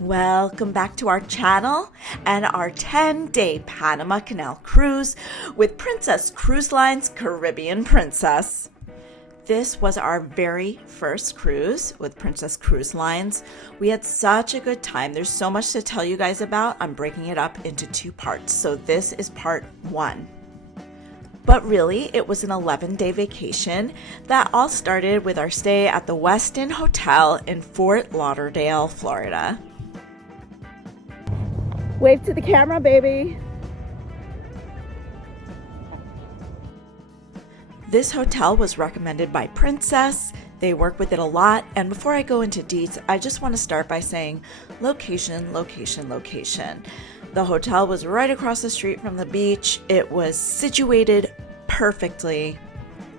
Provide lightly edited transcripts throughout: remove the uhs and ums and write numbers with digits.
Welcome back to our channel and our 10-day Panama Canal Cruise with Princess Cruise Line's Caribbean Princess. This was our very first cruise with Princess Cruise Lines. We had such a good time. There's so much to tell you guys about. I'm breaking it up into 2 parts. So this is part 1. But really, it was an 11-day vacation that all started with our stay at the Westin Hotel in Fort Lauderdale, Florida. Wave to the camera, baby. This hotel was recommended by Princess. They work with it a lot. And before I go into deets, I just want to start by saying location, location, location. The hotel was right across the street from the beach. It was situated perfectly.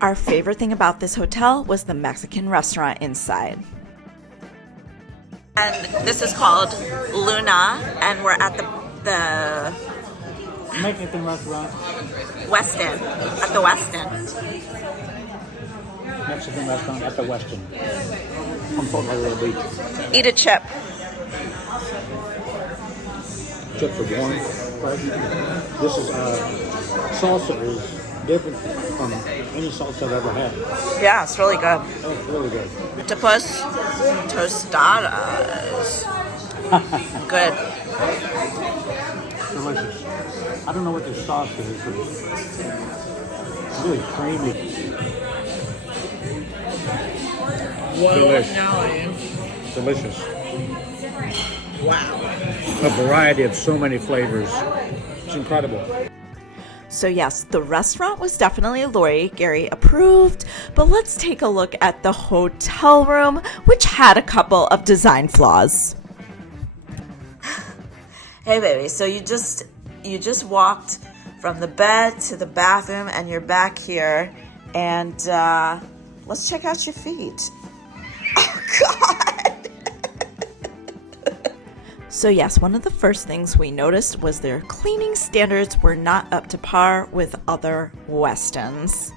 Our favorite thing about this hotel was the Mexican restaurant inside. And this is called Luna, and we're at the Mexican restaurant. Westin, at the Westin. Mexican restaurant at the Westin. On Fort Lauderdale Beach. Eat a chip. Chips are warm. This is salsa is different from any salsa I've ever had. Yeah, it's really good. Oh, it's really good. Octopus tostadas. Good. Delicious. I don't know what this sauce is, but it's really creamy. Delicious. Delicious. Wow. A variety of so many flavors. It's incredible. So yes, the restaurant was definitely Lori Gary approved, but let's take a look at the hotel room, which had a couple of design flaws. Hey baby, so you just walked from the bed to the bathroom and you're back here, and let's check out your feet. Oh God! So yes, one of the first things we noticed was their cleaning standards were not up to par with other Westins.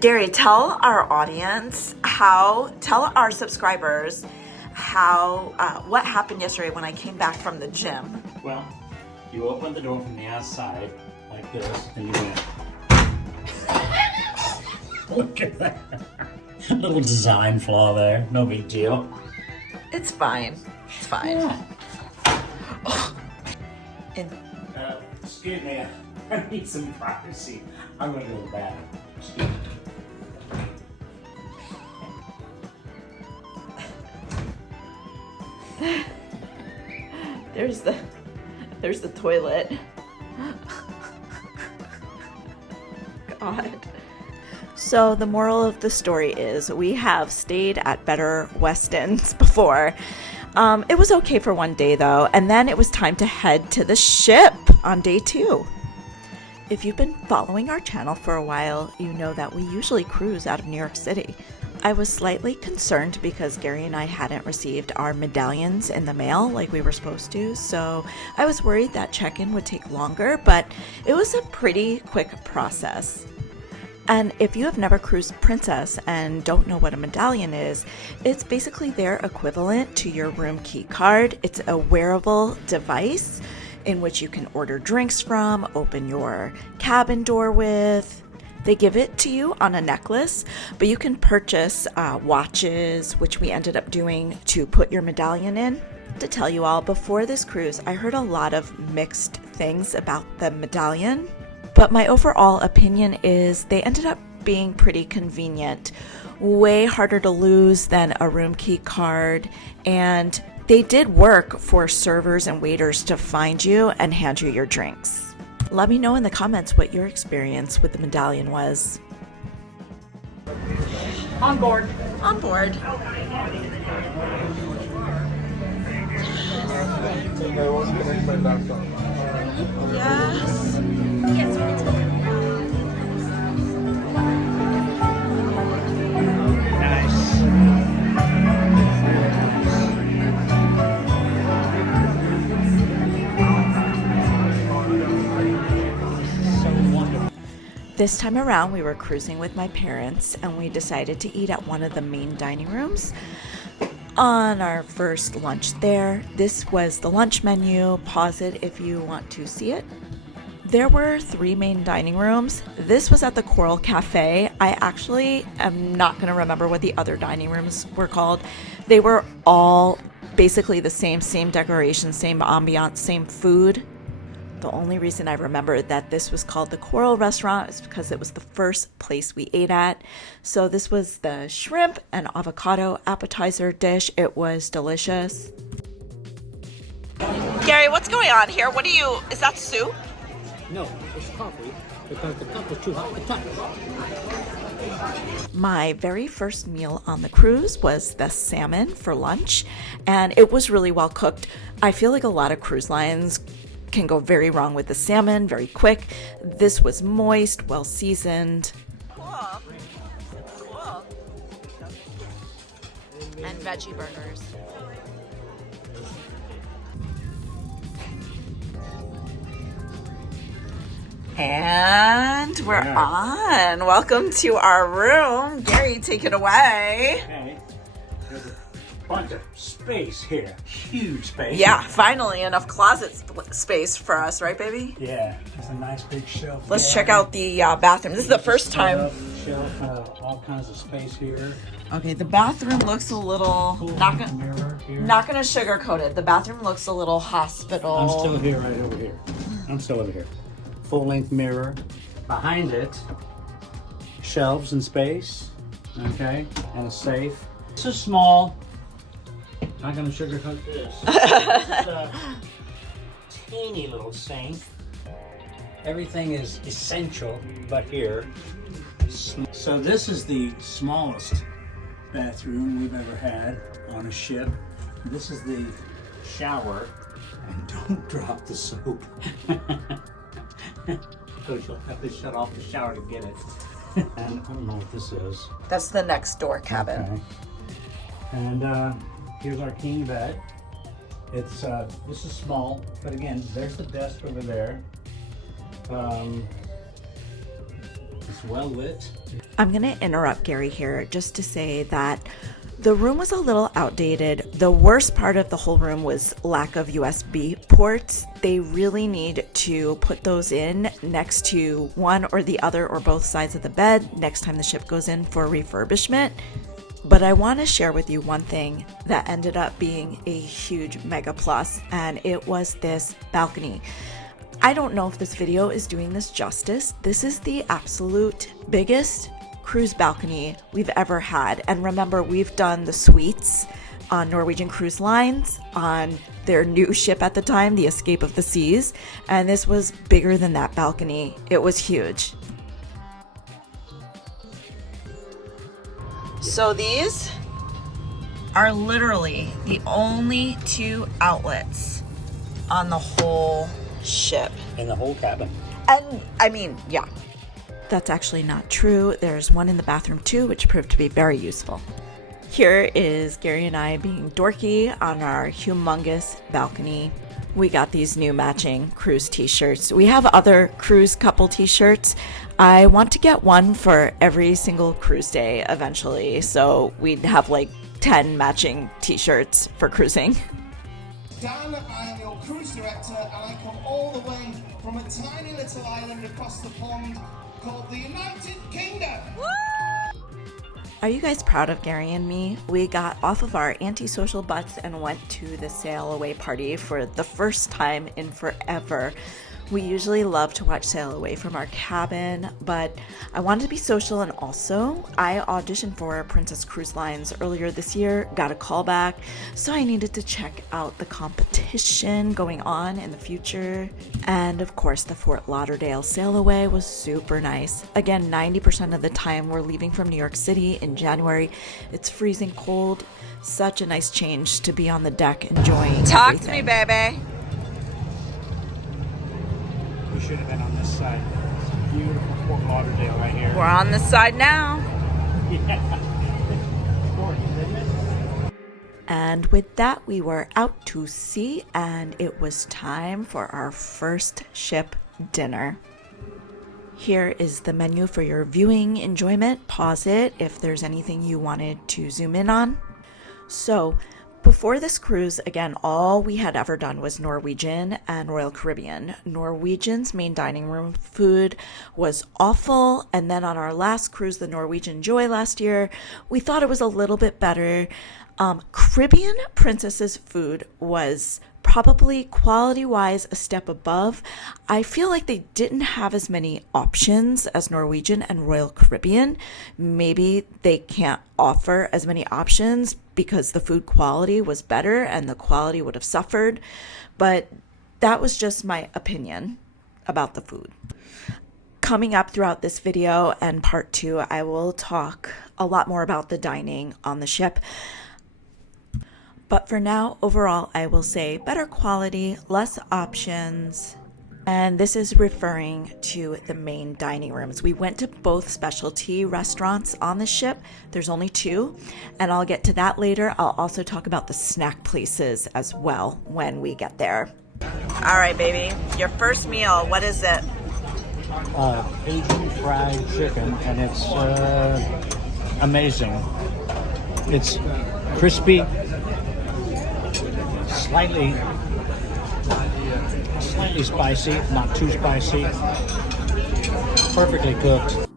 Gary, tell our audience tell our subscribers what happened yesterday when I came back from the gym. Well, you opened the door from the outside like this, and you went. Look at that. Little design flaw there. No big deal. It's fine. It's fine. Yeah. Oh. Excuse me. I need some privacy. I'm going to go to the bathroom. Excuse me. There's the toilet. God. So the moral of the story is we have stayed at better Westins before. It was okay for one day though, and then it was time to head to the ship on day 2. If you've been following our channel for a while, you know that we usually cruise out of New York City. I was slightly concerned because Gary and I hadn't received our medallions in the mail like we were supposed to, so I was worried that check-in would take longer, but it was a pretty quick process. And if you have never cruised Princess and don't know what a medallion is, it's basically their equivalent to your room key card. It's a wearable device in which you can order drinks from, open your cabin door with. They give it to you on a necklace, but you can purchase watches, which we ended up doing to put your medallion in. To tell you all, before this cruise, I heard a lot of mixed things about the medallion, but my overall opinion is they ended up being pretty convenient, way harder to lose than a room key card, and they did work for servers and waiters to find you and hand you your drinks. Let me know in the comments what your experience with the medallion was. On board. On board. Yes. This time around, we were cruising with my parents and we decided to eat at one of the main dining rooms. On our first lunch there, this was the lunch menu. Pause it if you want to see it. There were 3 main dining rooms. This was at the Coral Cafe. I actually am not going to remember what the other dining rooms were called. They were all basically the same decoration, same ambiance, same food. The only reason I remember that this was called the Coral Restaurant is because it was the first place we ate at. So this was the shrimp and avocado appetizer dish. It was delicious. Gary, what's going on here? Is that soup? No, it's coffee because the cup was too hot to touch. My very first meal on the cruise was the salmon for lunch, and it was really well cooked. I feel like a lot of cruise lines can go very wrong with the salmon very quick. This was moist, well seasoned. Cool. And veggie burgers. And we're on. Welcome to our room. Gary, take it away. Okay. There's a bunch of space here. Huge space. Yeah, finally enough closet space for us, right, baby? Yeah, it's a nice big shelf. Let's check out the bathroom. This is the first time. Shelf, all kinds of space here. Okay, the bathroom looks a little not gonna sugarcoat it. The bathroom looks a little hospital. I'm still here, right over here. I'm still over here. Full-length mirror. Behind it, shelves and space. Okay, and a safe. This is small. Not gonna sugarcoat this. This is a teeny little sink. Everything is essential, but here. So this is the smallest bathroom we've ever had on a ship. This is the shower, and don't drop the soap. Because you'll have to shut off the shower to get it. And I don't know what this is. That's the next door cabin. Okay. And here's our king bed. It's this is small, but again, there's the desk over there. It's well lit. I'm going to interrupt Gary here just to say that the room was a little outdated. The worst part of the whole room was lack of USB ports. They really need to put those in next to one or the other or both sides of the bed next time the ship goes in for refurbishment. But I want to share with you one thing that ended up being a huge mega plus, and it was this balcony. I don't know if this video is doing this justice. This is the absolute biggest cruise balcony we've ever had. And remember, we've done the suites on Norwegian Cruise Lines on their new ship at the time, the Escape of the Seas. And this was bigger than that balcony. It was huge. So these are literally the only 2 outlets on the whole ship. In the whole cabin. And I mean, yeah. That's actually not true. There's one in the bathroom too, which proved to be very useful. Here is Gary and I being dorky on our humongous balcony. We got these new matching cruise t-shirts. We have other cruise couple t-shirts. I want to get one for every single cruise day eventually. So we'd have like 10 matching t-shirts for cruising. Dan, I am your cruise director, and I come all the way from a tiny little island across the pond called the United Kingdom. Are you guys proud of Gary and me? We got off of our antisocial butts and went to the sail away party for the first time in forever. We usually love to watch Sail Away from our cabin, but I wanted to be social, and also I auditioned for Princess Cruise Lines earlier this year, got a call back, so I needed to check out the competition going on in the future. And of course, the Fort Lauderdale Sail Away was super nice. Again, 90% of the time we're leaving from New York City in January. It's freezing cold. Such a nice change to be on the deck enjoying Talk everything. to me, baby. We should have been on this side. It's beautiful Fort Lauderdale right here. We're on this side now. And with that, we were out to sea, and it was time for our first ship dinner. Here is the menu for your viewing enjoyment. Pause it if there's anything you wanted to zoom in on. So, Before this cruise, again, all we had ever done was Norwegian and Royal Caribbean. Norwegian's main dining room food was awful, and then on our last cruise, the Norwegian Joy last year, we thought it was a little bit better. Caribbean Princess's food was probably quality-wise a step above. I feel like they didn't have as many options as Norwegian and Royal Caribbean. Maybe they can't offer as many options because the food quality was better and the quality would have suffered. But that was just my opinion about the food. Coming up throughout this video and part 2, I will talk a lot more about the dining on the ship. But for now, overall, I will say better quality, less options, and this is referring to the main dining rooms. We went to both specialty restaurants on the ship. There's only 2, and I'll get to that later. I'll also talk about the snack places as well when we get there. All right, baby. Your first meal, what is it? Asian fried chicken, and it's amazing. It's crispy, slightly spicy, not too spicy, perfectly cooked.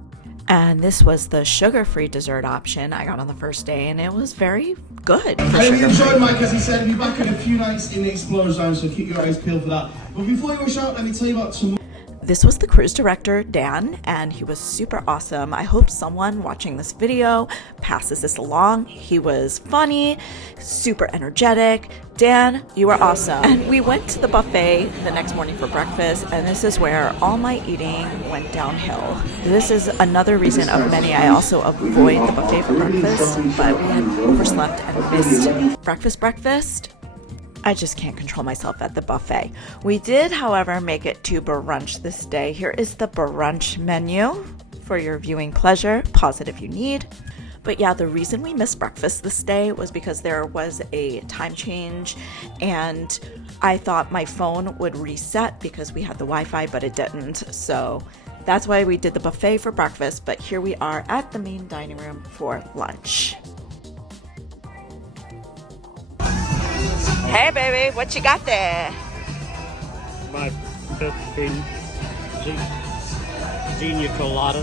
And this was the sugar-free dessert option I got on the first day, and it was very good for I hope you sugar-free. enjoyed Mike, as he said, he'll be back in a few nights in the Explorers Zone, so keep your eyes peeled for that. But before you rush out, let me tell you about some... This was the cruise director, Dan, and he was super awesome. I hope someone watching this video passes this along. He was funny, super energetic. Dan, you were awesome. And we went to the buffet the next morning for breakfast, and this is where all my eating went downhill. This is another reason of many I also avoid the buffet for breakfast, but we had overslept and missed breakfast. I just can't control myself at the buffet. We did, however, make it to brunch this day. Here is the brunch menu for your viewing pleasure. Pause it if you need. But yeah, the reason we missed breakfast this day was because there was a time change, and I thought my phone would reset because we had the Wi-Fi, but it didn't. So that's why we did the buffet for breakfast, but here we are at the main dining room for lunch. Hey, baby. What you got there? My 15 Genia Colada.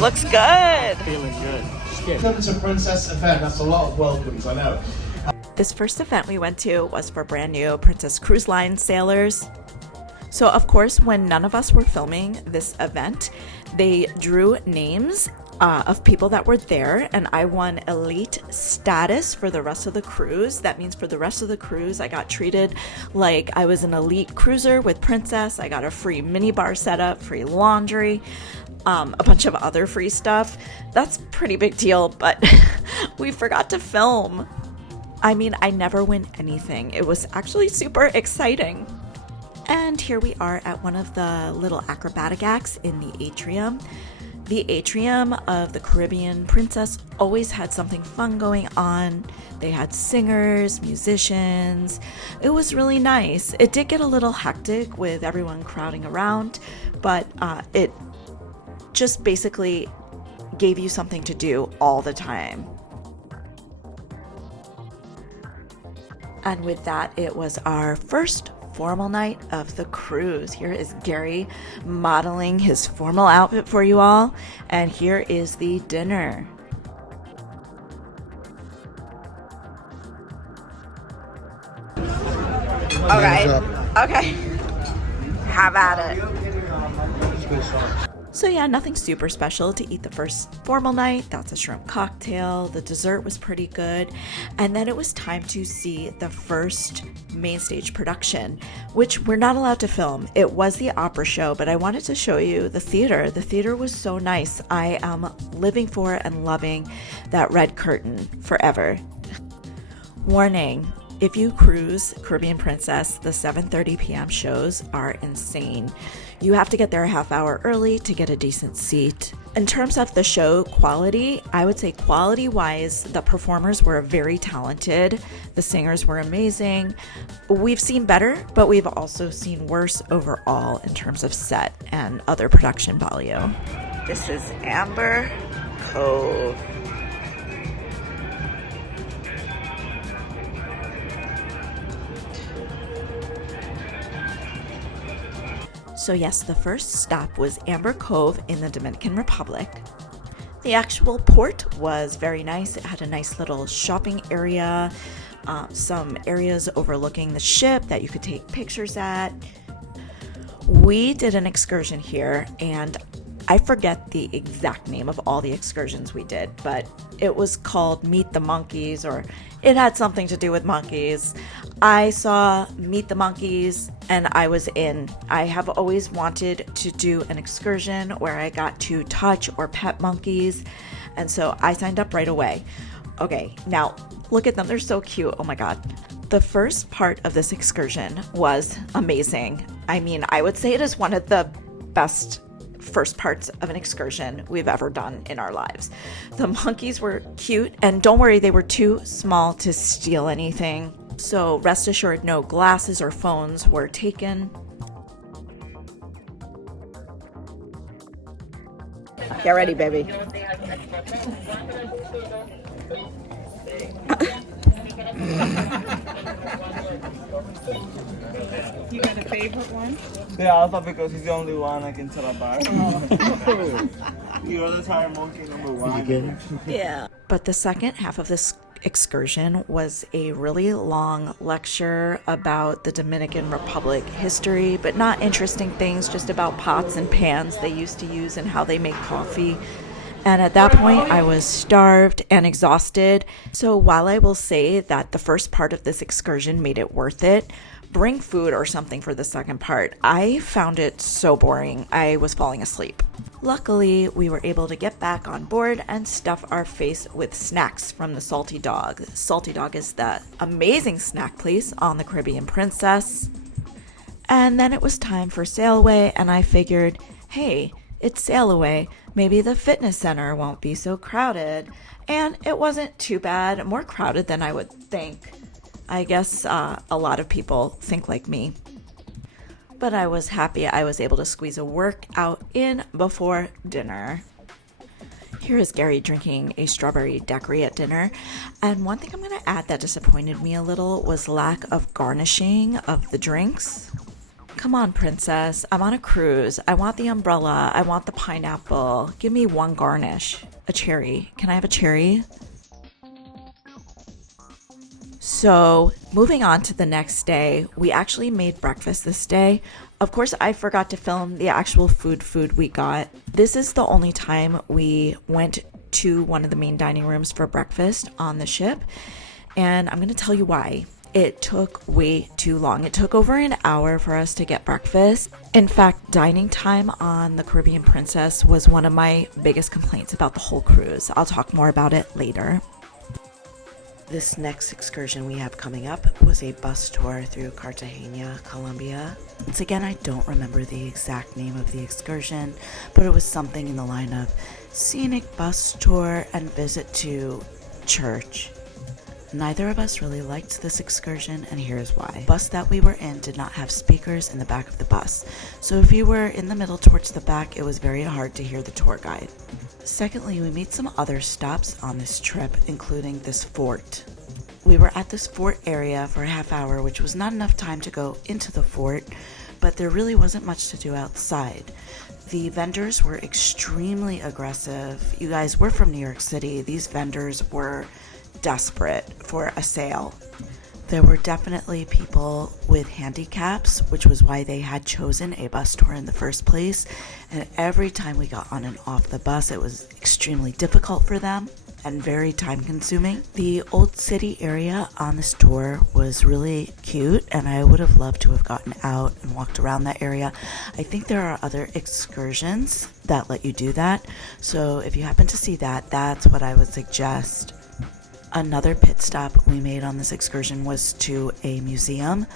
Looks good. Feeling good. Skip. Welcome to Princess event, that's a lot of welcomes, I know. This first event we went to was for brand new Princess Cruise Line sailors. So of course, when none of us were filming this event, they drew names of people that were there, and I won elite status for the rest of the cruise. That means for the rest of the cruise, I got treated like I was an elite cruiser with Princess. I got a free minibar setup, free laundry, a bunch of other free stuff. That's a pretty big deal, but we forgot to film. I mean, I never win anything. It was actually super exciting. And here we are at one of the little acrobatic acts in the atrium. The atrium of the Caribbean Princess always had something fun going on. They had singers, musicians. It was really nice. It did get a little hectic with everyone crowding around, but it just basically gave you something to do all the time. And with that, it was our first formal night of the cruise. Here is Gary modeling his formal outfit for you all, and here is the dinner. All right. Okay. Have at it. So yeah, nothing super special to eat the first formal night. That's a shrimp cocktail. The dessert was pretty good. And then it was time to see the first main stage production, which we're not allowed to film. It was the opera show, but I wanted to show you the theater. The theater was so nice. I am living for and loving that red curtain forever. Warning. If you cruise Caribbean Princess, the 7:30 p.m. shows are insane. You have to get there a half hour early to get a decent seat. In terms of the show quality, I would say quality-wise, the performers were very talented. The singers were amazing. We've seen better, but we've also seen worse overall in terms of set and other production value. This is Amber Cove. So yes, the first stop was Amber Cove in the Dominican Republic. The actual port was very nice. It had a nice little shopping area, some areas overlooking the ship that you could take pictures at. We did an excursion here, and I forget the exact name of all the excursions we did, but it was called Meet the Monkeys, or it had something to do with monkeys. I saw Meet the Monkeys and I was in. I have always wanted to do an excursion where I got to touch or pet monkeys, and so I signed up right away. Okay, now look at them. They're so cute. Oh my God. The first part of this excursion was amazing. I mean, I would say it is one of the best first parts of an excursion we've ever done in our lives. The monkeys were cute, and don't worry, they were too small to steal anything. So rest assured, no glasses or phones were taken. Get ready, baby. You got a favorite one? Yeah, I thought because he's the only one I can tell apart. You're the tire monkey number one. Yeah. But the second half of this excursion was a really long lecture about the Dominican Republic history, but not interesting things, just about pots and pans they used to use and how they make coffee. And at that point, I was starved and exhausted. So while I will say that the first part of this excursion made it worth it, bring food or something for the second part. I found it so boring. I was falling asleep. Luckily, we were able to get back on board and stuff our face with snacks from the Salty Dog. Salty Dog is the amazing snack place on the Caribbean Princess. And then it was time for sail away, and I figured, hey, it's sail away. Maybe the fitness center won't be so crowded. And it wasn't too bad, more crowded than I would think. I guess a lot of people think like me. But I was happy I was able to squeeze a workout in before dinner. Here is Gary drinking a strawberry daiquiri at dinner. And one thing I'm going to add that disappointed me a little was lack of garnishing of the drinks. Come on, princess. I'm on a cruise. I want the umbrella. I want the pineapple. Give me one garnish. A cherry. Can I have a cherry? So moving on to the next day, we actually made breakfast this day. Of course, I forgot to film the actual food we got. This is the only time we went to one of the main dining rooms for breakfast on the ship. And I'm going to tell you why. It took way too long. It took over an hour for us to get breakfast. In fact, dining time on the Caribbean Princess was one of my biggest complaints about the whole cruise. I'll talk more about it later. This next excursion we have coming up was a bus tour through Cartagena, Colombia. Once again, I don't remember the exact name of the excursion, but it was something in the line of scenic bus tour and visit to church. Neither of us really liked this excursion, and here's why. The bus that we were in did not have speakers in the back of the bus, so if you were in the middle towards the back, it was very hard to hear the tour guide. Secondly, we made some other stops on this trip, including this fort. We were at this fort area for a half hour, which was not enough time to go into the fort, but there really wasn't much to do outside. The vendors were extremely aggressive. You guys, we're from New York City. These vendors were desperate for a sale. There were definitely people with handicaps, which was why they had chosen a bus tour in the first place. And every time we got on and off the bus, it was extremely difficult for them and very time consuming. The old city area on this tour was really cute, and I would have loved to have gotten out and walked around that area. I think there are other excursions that let you do that. So if you happen to see that, that's what I would suggest. Another pit stop we made on this excursion was to a museum,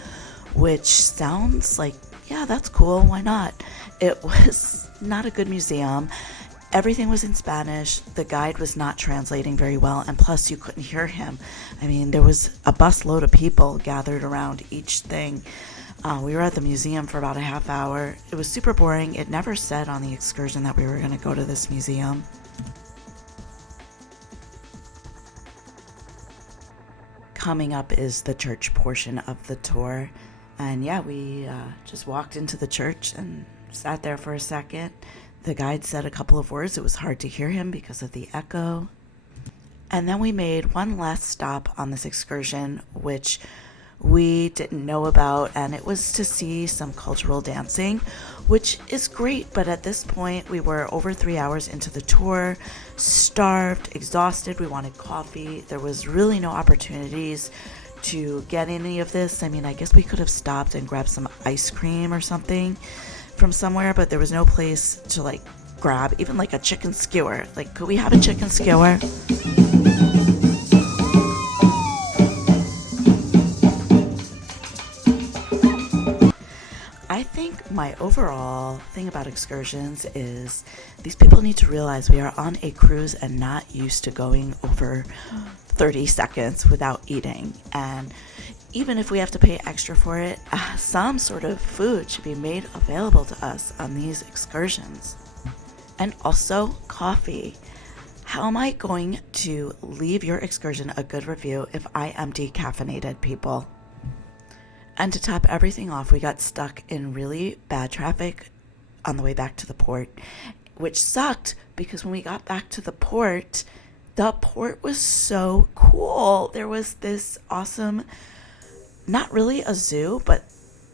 which sounds like, yeah, that's cool, why not? It was not a good museum. Everything was in Spanish. The guide was not translating very well, and plus you couldn't hear him. I mean, there was a busload of people gathered around each thing. We were at the museum for about a half hour. It was super boring. It never said on the excursion that we were going to go to this museum. Coming up is the church portion of the tour, and yeah, we just walked into the church, and sat there for a second. The guide said a couple of words. It was hard to hear him because of the echo. And then we made one last stop on this excursion, which we didn't know about, and it was to see some cultural dancing, which is great. But at this point, we were over 3 hours into the tour, starved, exhausted. We wanted coffee. There was really no opportunities to get any of this. I mean, I guess we could have stopped and grabbed some ice cream or something from somewhere, but there was no place to like grab even like a chicken skewer. Like, could we have a chicken skewer? I think my overall thing about excursions is these people need to realize we are on a cruise and not used to going over 30 seconds without eating. And even if we have to pay extra for it, some sort of food should be made available to us on these excursions. And also coffee. How am I going to leave your excursion a good review if I am decaffeinated, people? And to top everything off, we got stuck in really bad traffic on the way back to the port, which sucked because when we got back to the port was so cool. There was this awesome, not really a zoo, but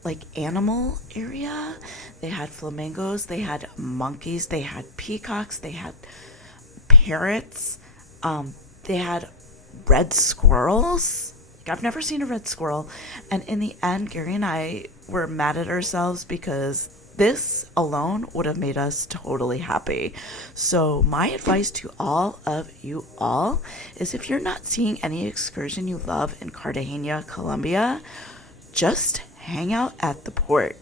like animal area. They had flamingos, they had monkeys, they had peacocks, they had parrots, they had red squirrels. I've never seen a red squirrel. And in the end, Gary and I were mad at ourselves because this alone would have made us totally happy. So my advice to all of you all is if you're not seeing any excursion you love in Cartagena, Colombia, just hang out at the port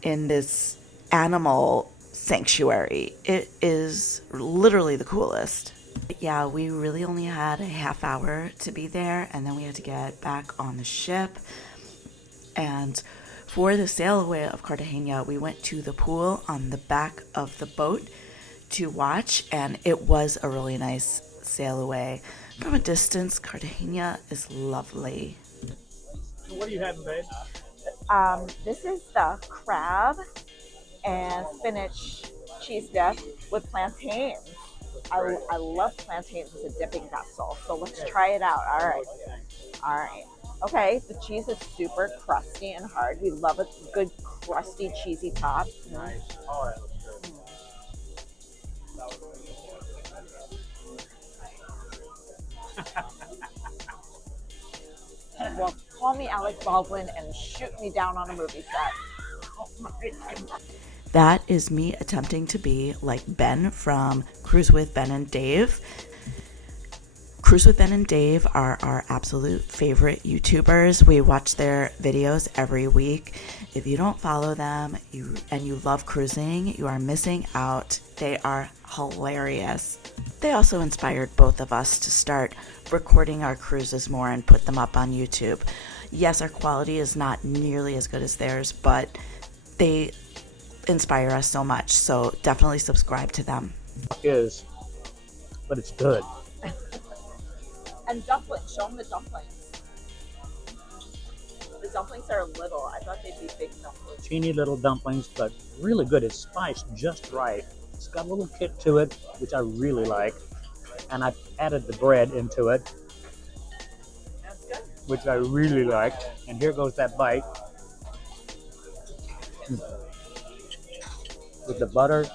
in this animal sanctuary. It is literally the coolest. Yeah, we really only had a half hour to be there, and then we had to get back on the ship. And for the sail away of Cartagena, we went to the pool on the back of the boat to watch, and it was a really nice sail away. From a distance, Cartagena is lovely. What are you having, babe? This is the crab and spinach cheese dip with plantains. I love plantains as a dipping vessel, so let's try it out. All right. Okay, the cheese is super crusty and hard. We love a good crusty, cheesy top. Nice. All right. Well, call me Alec Baldwin and shoot me down on a movie set. Oh my God. That is me attempting to be like Ben from Cruise with Ben and Dave. Cruise with Ben and Dave are our absolute favorite YouTubers. We watch their videos every week. If you don't follow them and you love cruising, you are missing out. They are hilarious. They also inspired both of us to start recording our cruises more and put them up on YouTube. Yes, our quality is not nearly as good as theirs, but they inspire us so much, so definitely subscribe to them. But it's good. And dumplings, show them the dumplings. The dumplings are little. I thought they'd be big dumplings. Teeny little dumplings, but really good. It's spiced just right. It's got a little kick to it, which I really like. And I added the bread into it, That's good. which I really liked. And here goes that bite. With the butter,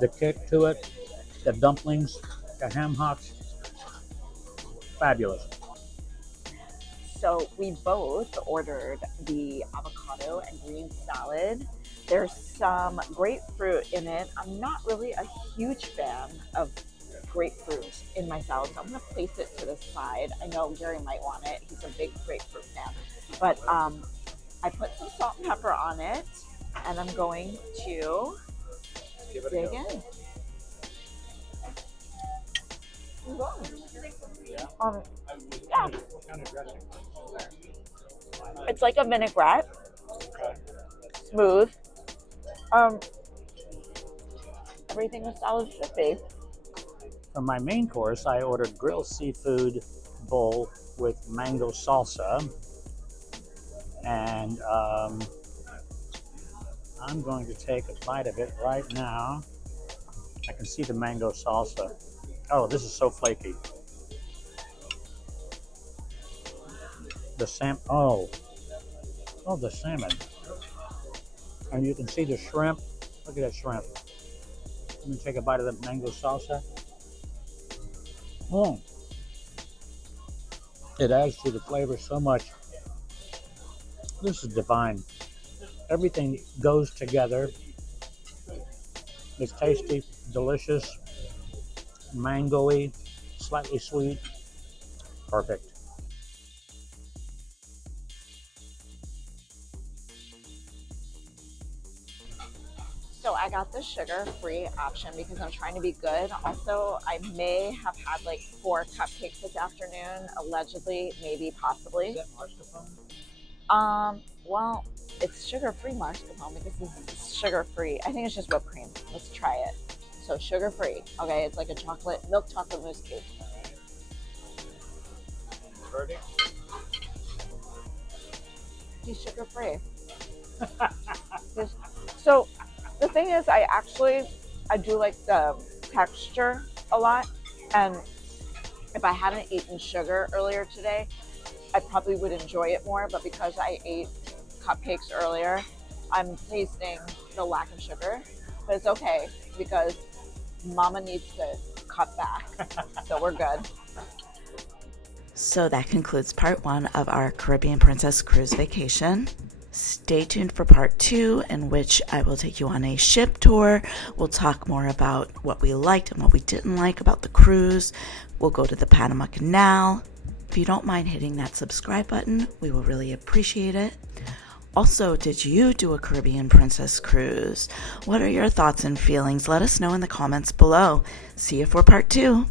the kick to it, the dumplings, the ham hocks. Fabulous. So we both ordered the avocado and green salad. There's some grapefruit in it. I'm not really a huge fan of grapefruit in my salad, so I'm going to place it to the side. I know Gary might want it. He's a big grapefruit fan. But I put some salt and pepper on it, and I'm going to dig in. Yeah. It's like a vinaigrette. Smooth. Everything a salad should be. For my main course, I ordered grilled seafood bowl with mango salsa. And I'm going to take a bite of it right now. I can see the mango salsa. Oh, this is so flaky. The the salmon. And you can see the shrimp. Look at that shrimp. Let me take a bite of the mango salsa. Oh, it adds to the flavor so much. This is divine. Everything goes together. It's tasty, delicious, mango-y, slightly sweet. Perfect. So I got the sugar-free option because I'm trying to be good. Also, I may have had like 4 cupcakes this afternoon, allegedly, maybe, possibly. Is that mascarpone? Well, it's sugar-free mascarpone because this is sugar-free. I think it's just whipped cream. Let's try it. So sugar-free. Okay, it's like a milk chocolate mousse cake. Verdict? He's sugar-free. So the thing is, I do like the texture a lot, and if I hadn't eaten sugar earlier today, I probably would enjoy it more, but because I ate cupcakes earlier, I'm tasting the lack of sugar, but it's okay because Mama needs to cut back, so we're good. So that concludes part 1 of our Caribbean Princess Cruise vacation. Stay tuned for part 2, in which I will take you on a ship tour. We'll talk more about what we liked and what we didn't like about the cruise. We'll go to the Panama Canal. If you don't mind hitting that subscribe button, we will really appreciate it. Also, did you do a Caribbean Princess Cruise? What are your thoughts and feelings? Let us know in the comments below. See you for part 2.